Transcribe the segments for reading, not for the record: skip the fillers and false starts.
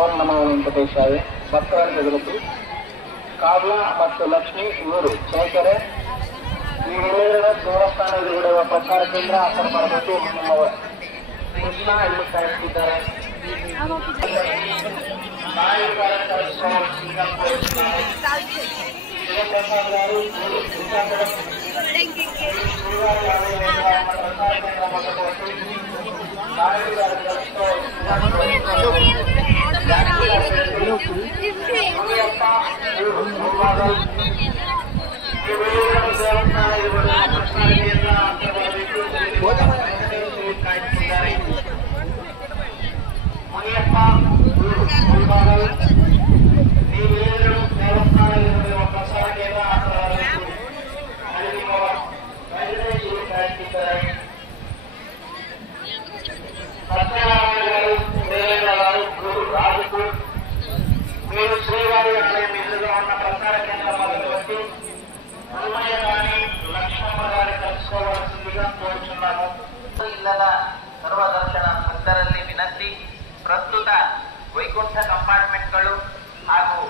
ಓಂ ನಮೋ ವೆಂಕಟೇಶಾಯ. ಭಕ್ತರಾಗಿ ಎದುರುತ್ತು ಕಾವ್ಯ ಮತ್ತು ಲಕ್ಷ್ಮಿ ಇವರು ಚೈತರೆ ಈ ನಿಲಯದ ದೇವಸ್ಥಾನ ಎದುರುಗಡೆ ಪ್ರಚಾರ ಕೇಂದ್ರ ಆಸನ ಮಾಡಬೇಕು. ನಮ್ಮ ಕೃಷ್ಣ ಇಲ್ಲಿ ಕಾಯಿಸಿದ್ದಾರೆ. ಶಿವಪ್ರಸಾದ್ గారు మీరు శ్రీవారి ఆలయం ఎదురుగా ఉన్న ప్రసార కేంద్రం మొదలు వచ్చి అన్నయ్య గారి లక్ష్మమ్మ గారి కలుసుకోవాల్సిందిగా కోరుచున్నాము. ಇಲ್ಲದ ಸರ್ವದರ್ಶನ ಭಕ್ತರಲ್ಲಿ ವಿನಂತಿ. ಪ್ರಸ್ತುತ ವೈಕುಂಠ ಕಂಪಾರ್ಟ್ಮೆಂಟ್ಗಳು ಹಾಗೂ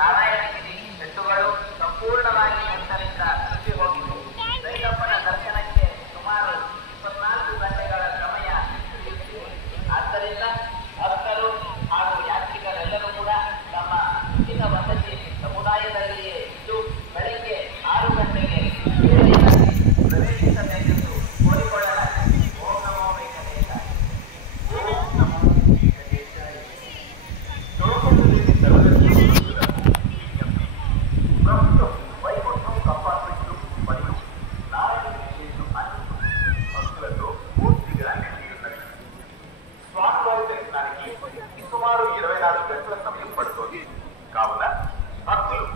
ನಾರಾಯಣಗಿರಿ ಸೆಟ್ಟುಗಳು ಸಂಪೂರ್ಣವಾಗಿ ಭಕ್ತರಿಂದ ತುಂಬಿ ಹೋಗಿವೆ. ರೈತಪ್ಪನ ದರ್ಶನಕ್ಕೆ ಸುಮಾರು 24 ಗಂಟೆಗಳ ಸಮಯ ಹಿಡಿಯುತ್ತಿದೆ. ಆದ್ದರಿಂದ ಭಕ್ತರು ಹಾಗೂ ಯಾತ್ರಿಕರೆಲ್ಲರೂ ಕೂಡ ತಮ್ಮ ಉಚಿತ ವಸತಿ ಸಮುದಾಯದಲ್ಲಿಯೇ ಇದ್ದು ಬೆಳಗ್ಗೆ 6 ಗಂಟೆಗೆ ಪ್ರವೇಶಿಸಬೇಕೆಂದು ಕೋರಿಕೊಳ್ಳಲಾಗಿದೆ. ಓಂ ನಮೋ ವೆಂಕಟೇಶಾಯ. ಓಂ ನಮೋ ವೆಂಕಟೇಶಾಯ. వైకుంఠం కంపార్ట్మెంట్లు మరియు నారాయణ భక్తులతో పూర్తిగా నిండియున్నది. స్వామివారి దర్శనానికి సుమారు 24 గంటల సమయం పడుతోంది. కావున భక్తులు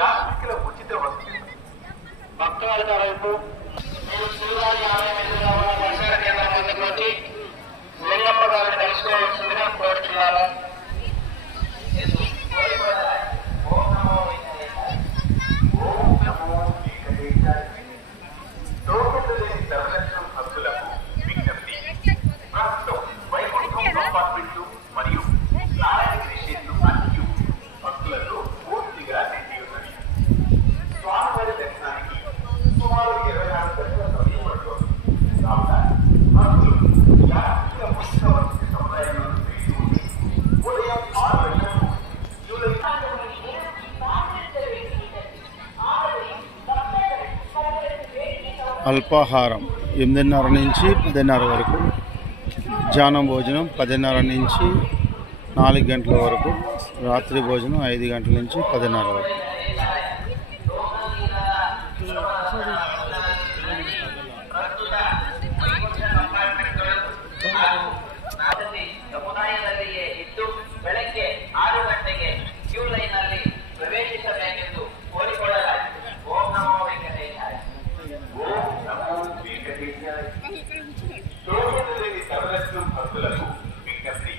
యాత్రికుల ఉచిత వసతి భక్తుల వైపు మీరు శ్రీవారి ఆలయం ఎదురుగా ఉన్న ప్రచార కేంద్రం వద్దకు వచ్చి లింగమ్మ గారిని తెలుసుకోవాల్సింది ಕೋರುచున్నాము. అల్పాహారం 8:30 నుంచి 10:30 వరకు, మధ్యాహ్నం భోజనం 10:30 నుంచి 4 గంటల వరకు, రాత్రి భోజనం 5 గంటల నుంచి 10:30 వరకు. ಬೆಳಗ್ಗೆ 6 ಗಂಟೆಗೆ ಕ್ಯೂ ಲೈನ್ನಲ್ಲಿ ಪ್ರವೇಶಿಸಬೇಕೆಂದು ಕೋರಿಕೊಳ್ಳಲಾಗಿದೆ. ಓಂ ನಮೋ ವೆಂಕಟೇಶಾಯ. భక్తులకు విజ్ఞప్తి.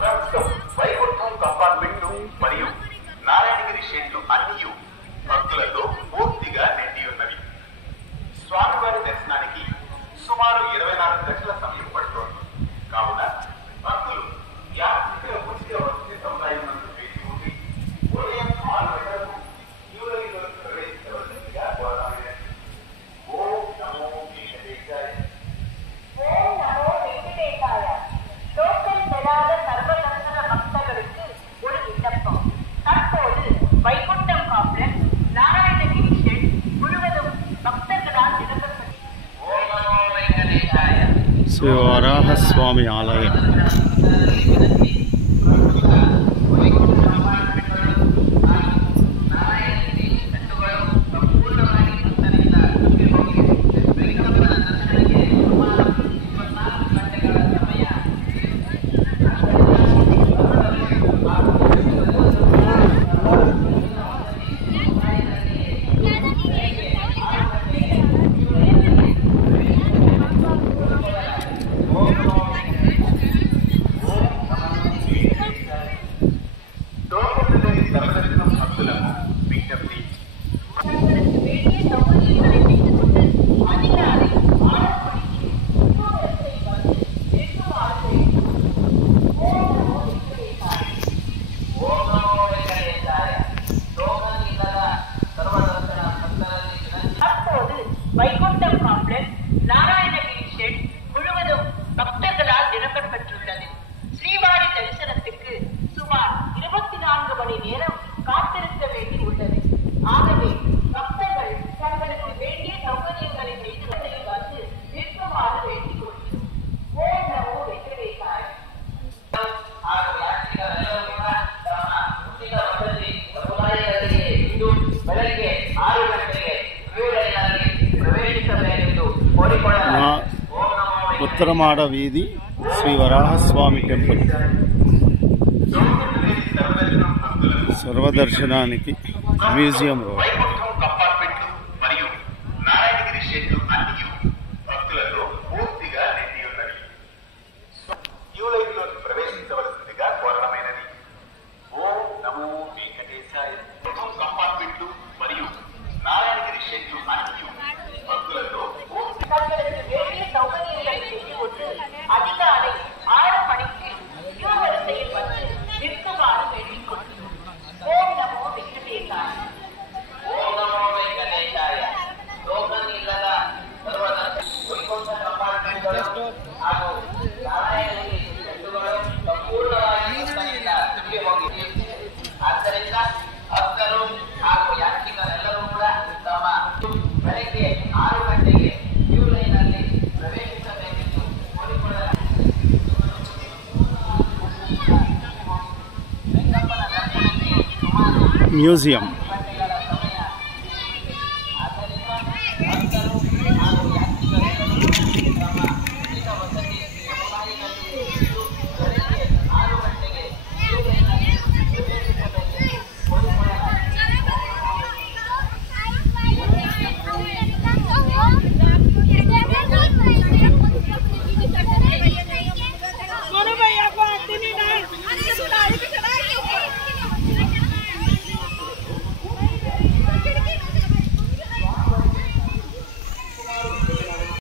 ప్రస్తుతం వైకుంఠం కంపార్ట్మెంట్ మరియు నారాయణగిరి షెడ్లు అన్ని భక్తులతో పూర్తిగా నిండి ఉన్నవి. స్వామివారి దర్శనానికి సుమారు 24 గంటల సమయం పడుతోంది. కావున భక్తులు యాత్రికుల పూర్తిగా వసతి సముదాయం వేసి ఉండి ఉదయం 6 గంటలకు క్యూ లైన్లో ప్రవేశించవలసిందిగా కోరడానికి. ఓం నమో వెంకటేశాయ. ஓம் நமோ வெங்கடேசாய. டோக்கன் பெறாத சர்வதர்சன பக்தர்களுக்கு ஒரு விண்ணப்பம். தற்போது வைகுண்டம் காம்ப்ளெக்ஸ் நாராயணகிரி ஷெட் முழுவதும் பக்தர்களால் நிரப்பப்பட்டது. ఓం నమో వెంకటేశాయ. శ్రీ వరాహస్వామి ఆలయం. வைகுண்டம் காம்ப்ளெக்ஸ் நாராயணகிரி ஷெட் முழுவதும் பக்தர்களால் நிரப்பப்பட்டுள்ளது. ஸ்ரீவாரி தரிசனத்துக்கு சுமார் 24 மணி நேரம் காத்திருக்க வேண்டி உள்ளது. ஆகவே பக்தர்கள் தங்களுக்கு வேண்டிய சௌகரியங்களை செய்து வந்து நிற்குமாறு வேண்டிக் கொள்கிறோம். ஓம் நமோ வெங்கடேசாய. ಬೆಳಗ್ಗೆ 6 ಗಂಟೆಗೆ ಕ್ಯೂ ಲೈನ್ನಲ್ಲಿ ಪ್ರವೇಶಿಸಬೇಕೆಂದು ಕೋರಿಕೊಳ್ಳಲಾಗಿದೆ. ಓಂ ನಮೋ ఉత్తరమాడ వీధి, శ్రీ వరాహస్వామి టెంపుల్. సర్వదర్శనానికి మ్యూజియం రోడ్. వైకుంఠం కంపార్ట్మెంట్ మరియు నారాయణగిరి షెడ్లు అన్ని భక్తులతో పూర్తిగా నిండి ఉన్నవి. క్యూ లైన్లోకి ప్రవేశించవలసిందిగా కోరడమైనది. ఓం నమో వెంకటేశాయ. వైకుంఠం కంపార్ట్మెంట్ మరియు నారాయణగిరి షెడ్లు అన్ని భక్తులతో தங்களுக்கு வேண்டிய சௌகரியங்களை செய்து கொண்டு அதிகாலை 6 மணிக்கு கியூ வரிசையில் வந்து நிற்குமாறு வேண்டிக் கொள்கிறோம். ஓம் நமோ வெங்கடேசாய. ಓಂ ನಮೋ ವೆಂಕಟೇಶಾಯ. ಟೋಕನ್ ಇಲ್ಲದ ಸರ್ವದರ್ಶನ ವೈಕುಂಠ ಕಂಪಾರ್ಟ್ಮೆಂಟ್ಗಳು ಹಾಗೂ ನಾರಾಯಣಗಿರಿ ಶೆಡ್ಡುಗಳು ಸಂಪೂರ್ಣವಾಗಿ ಭಕ್ತರಿಂದ ತುಂಬಿ ಹೋಗಿದೆ. ಆದ್ದರಿಂದ ಭಕ್ತರು ಹಾಗೂ ಯಾತ್ರಿಕರೆಲ್ಲರೂ ಕೂಡ ತಮ್ಮ ಬೆಳಗ್ಗೆ 6 ಗಂಟೆಗೆ ಕ್ಯೂ ಲೈನ್ನಲ್ಲಿ ಪ್ರವೇಶಿಸಬೇಕೆಂದು ಕೋರಿಕೊಳ್ಳಲಾಗಿದೆ. మ్యూజియం.